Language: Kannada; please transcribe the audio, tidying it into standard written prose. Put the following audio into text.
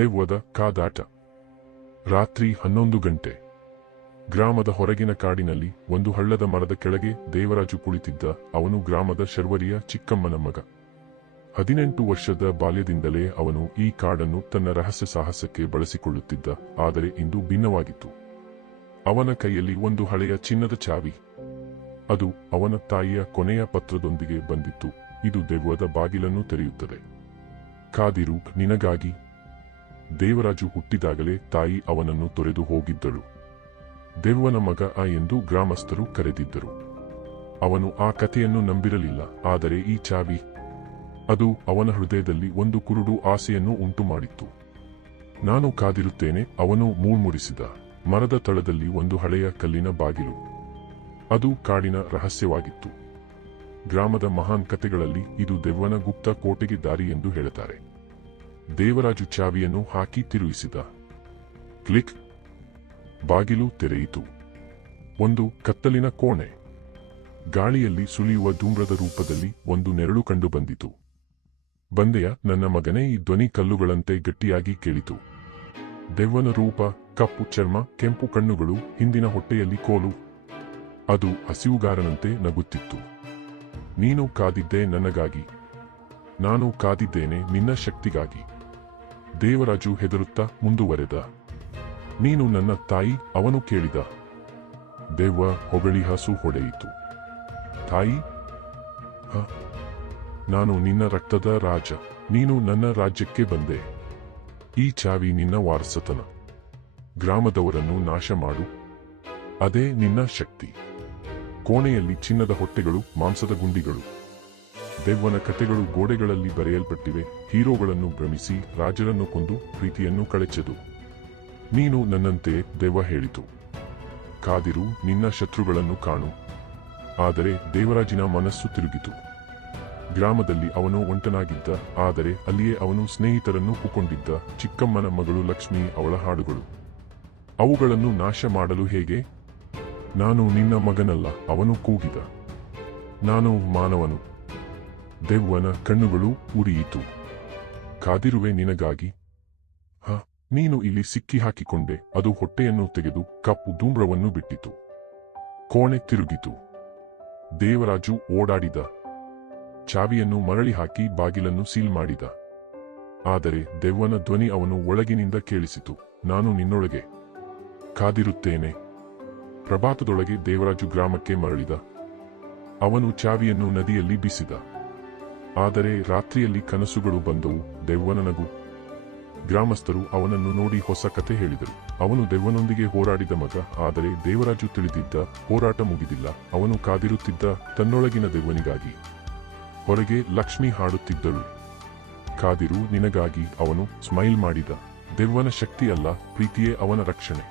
ದೆವ್ವದ ಕಾದಾಟ. ರಾತ್ರಿ 11 ಗಂಟೆ. ಗ್ರಾಮದ ಹೊರಗಿನ ಕಾಡಿನಲ್ಲಿ ಒಂದು ಹಳ್ಳದ ಮರದ ಕೆಳಗೆ ದೇವರಾಜು ಕುಳಿತಿದ್ದ. ಅವನು ಗ್ರಾಮದ ಶರ್ವರಿಯ ಚಿಕ್ಕಮ್ಮನ ಮಗ. 18 ವರ್ಷದ ಬಾಲ್ಯದಿಂದಲೇ ಅವನು ಈ ಕಾಡನ್ನು ತನ್ನ ರಹಸ್ಯ ಸಾಹಸಕ್ಕೆ ಬಳಸಿಕೊಳ್ಳುತ್ತಿದ್ದ. ಆದರೆ ಇಂದು ಭಿನ್ನವಾಗಿತ್ತು. ಅವನ ಕೈಯಲ್ಲಿ ಒಂದು ಹಳೆಯ ಚಿನ್ನದ ಚಾವಿ. ಅದು ಅವನ ತಾಯಿಯ ಕೊನೆಯ ಪತ್ರದೊಂದಿಗೆ ಬಂದಿತ್ತು. ಇದು ದೆವ್ವದ ಬಾಗಿಲನ್ನು ತೆರೆಯುತ್ತದೆ. ಕಾದಿರು, ನಿನಗಾಗಿ. ದೇವರಾಜು ಹುಟ್ಟಿದಾಗಲೇ ತಾಯಿ ಅವನನ್ನು ತೊರೆದು ಹೋಗಿದ್ದಳು. ದೆವ್ವನ ಮಗ ಎಂದು ಗ್ರಾಮಸ್ಥರು ಕರೆದಿದ್ದರು. ಅವನು ಆ ಕಥೆಯನ್ನು ನಂಬಿರಲಿಲ್ಲ. ಆದರೆ ಈ ಚಾವಿ, ಅದು ಅವನ ಹೃದಯದಲ್ಲಿ ಒಂದು ಕುರುಡು ಆಸೆಯನ್ನು ಉಂಟುಮಾಡಿತ್ತು. ನಾನು ಕಾದಿರುತ್ತೇನೆ, ಅವನು ಮೂರ್ಮುರಿಸಿದ. ಮರದ ತಳದಲ್ಲಿ ಒಂದು ಹಳೆಯ ಕಲ್ಲಿನ ಬಾಗಿಲು. ಅದು ಕಾಡಿನ ರಹಸ್ಯವಾಗಿತ್ತು. ಗ್ರಾಮದ ಮಹಾನ್ ಕಥೆಗಳಲ್ಲಿ ಇದು ದೆವ್ವನ ಗುಪ್ತ ಕೋಟೆಗೆ ದಾರಿ ಎಂದು ಹೇಳುತ್ತಾರೆ. ದೇವರಾಜು ಚಾವಿಯನ್ನು ಹಾಕಿ ತಿರುಗಿಸಿದ. ಕ್ಲಿಕ್. ಬಾಗಿಲು ತೆರೆಯಿತು. ಒಂದು ಕತ್ತಲಿನ ಕೋಣೆ. ಗಾಳಿಯಲ್ಲಿ ಸುಳಿಯುವ ಧೂಮ್ರದ ರೂಪದಲ್ಲಿ ಒಂದು ನೆರಳು ಕಂಡು ಬಂದಿತು. ಬಂದೆಯ, ನನ್ನ ಮಗನೇ? ಈ ಧ್ವನಿ ಕಲ್ಲುಗಳಂತೆ ಗಟ್ಟಿಯಾಗಿ ಕೇಳಿತು. ದೆವ್ವನ ರೂಪ, ಕಪ್ಪು ಚರ್ಮ, ಕೆಂಪು ಕಣ್ಣುಗಳು, ಹಿಂದಿನ ಹೊಟ್ಟೆಯಲ್ಲಿ ಕೋಲು. ಅದು ಹಸಿವುಗಾರನಂತೆ ನಗುತ್ತಿತ್ತು. ನೀನು ಕಾದಿದ್ದೆ ನನಗಾಗಿ. ನಾನು ಕಾದಿದ್ದೇನೆ ನಿನ್ನ ಶಕ್ತಿಗಾಗಿ. ದೇವರಾಜು ಹೆದರುತ್ತಾ ಮುಂದುವರೆದ. ನೀನು ನನ್ನ ತಾಯಿ? ಅವನು ಕೇಳಿದ. ದೆವ್ವ ಹೊಗಳಿ ಹಸು ಹೊಡೆಯಿತು. ತಾಯಿ? ನಾನು ನಿನ್ನ ರಕ್ತದ ರಾಜ. ನೀನು ನನ್ನ ರಾಜ್ಯಕ್ಕೆ ಬಂದೆ. ಈ ಚಾವಿ ನಿನ್ನ ವಾರಸತನ. ಗ್ರಾಮದವರನ್ನು ನಾಶ ಮಾಡು. ಅದೇ ನಿನ್ನ ಶಕ್ತಿ. ಕೋಣೆಯಲ್ಲಿ ಚಿನ್ನದ ಹೊಟ್ಟೆಗಳು, ಮಾಂಸದ ಗುಂಡಿಗಳು. ದೆವ್ವನ ಕಥೆಗಳು ಗೋಡೆಗಳಲ್ಲಿ ಬರೆಯಲ್ಪಟ್ಟಿವೆ. ಹೀರೋಗಳನ್ನು ಭ್ರಮಿಸಿ, ರಾಜರನ್ನು ಕೊಂದು, ಪ್ರೀತಿಯನ್ನು ಕಳೆಚೆದು. ನೀನು ನನ್ನಂತೆ, ದೆವ್ವ ಹೇಳಿತು. ಕಾದಿರು, ನಿನ್ನ ಶತ್ರುಗಳನ್ನು ಕಾಣು. ಆದರೆ ದೇವರಾಜಿನ ಮನಸ್ಸು ತಿರುಗಿತು. ಗ್ರಾಮದಲ್ಲಿ ಅವನು ಒಂಟನಾಗಿದ್ದ. ಆದರೆ ಅಲ್ಲಿಯೇ ಅವನು ಸ್ನೇಹಿತರನ್ನು ಕುಕೊಂಡಿದ್ದ. ಚಿಕ್ಕಮ್ಮನ ಮಗಳು ಲಕ್ಷ್ಮಿ, ಅವಳ ಹಾಡುಗಳು. ಅವುಗಳನ್ನು ನಾಶ ಮಾಡಲು ಹೇಗೆ? ನಾನು ನಿನ್ನ ಮಗನಲ್ಲ, ಅವನು ಕೂಗಿದ. ನಾನು ಮಾನವನು. ದೆವ್ವನ ಕಣ್ಣುಗಳು ಉರಿಯಿತು. ಕಾದಿರುವೆ ನಿನಗಾಗಿ. ನೀನು ಇಲ್ಲಿ ಸಿಕ್ಕಿ ಹಾಕಿಕೊಂಡೆ. ಅದು ಹೊಟ್ಟೆಯನ್ನು ತೆಗೆದು ಕಪ್ಪು ಧೂಮ್ರವನ್ನು ಬಿಟ್ಟಿತು. ಕೋಣೆ ತಿರುಗಿತು. ದೇವರಾಜು ಓಡಾಡಿದ. ಚಾವಿಯನ್ನು ಮರಳಿ ಹಾಕಿ ಬಾಗಿಲನ್ನು ಸೀಲ್ ಮಾಡಿದ. ಆದರೆ ದೆವ್ವನ ಧ್ವನಿ ಅವನು ಒಳಗಿನಿಂದ ಕೇಳಿಸಿತು. ನಾನು ನಿನ್ನೊಳಗೆ ಕಾದಿರುತ್ತೇನೆ. ಪ್ರಭಾತದೊಳಗೆ ದೇವರಾಜು ಗ್ರಾಮಕ್ಕೆ ಮರಳಿದ. ಅವನು ಚಾವಿಯನ್ನು ನದಿಯಲ್ಲಿ ಬೀಸಿದ. ಆದರೆ ರಾತ್ರಿಯಲ್ಲಿ ಕನಸುಗಳು ಬಂದವು. ದೆವ್ವನ ನಗು. ಗ್ರಾಮಸ್ಥರು ಅವನನ್ನು ನೋಡಿ ಹೊಸ ಕಥೆ ಹೇಳಿದರು. ಅವನು ದೆವ್ವನೊಂದಿಗೆ ಹೋರಾಡಿದ ಮಗ. ಆದರೆ ದೇವರಾಜು ತಿಳಿದಿದ್ದ, ಹೋರಾಟ ಮುಗಿದಿಲ್ಲ. ಅವನು ಕಾದಿರುತ್ತಿದ್ದ ತನ್ನೊಳಗಿನ ದೆವ್ವನಿಗಾಗಿ. ಹೊರಗೆ ಲಕ್ಷ್ಮಿ ಹಾಡುತ್ತಿದ್ದಳು. ಕಾದಿರು, ನಿನಗಾಗಿ. ಅವನು ಸ್ಮೈಲ್ ಮಾಡಿದ. ದೆವ್ವನ ಶಕ್ತಿ ಅಲ್ಲ, ಪ್ರೀತಿಯೇ ಅವನ ರಕ್ಷಣೆ.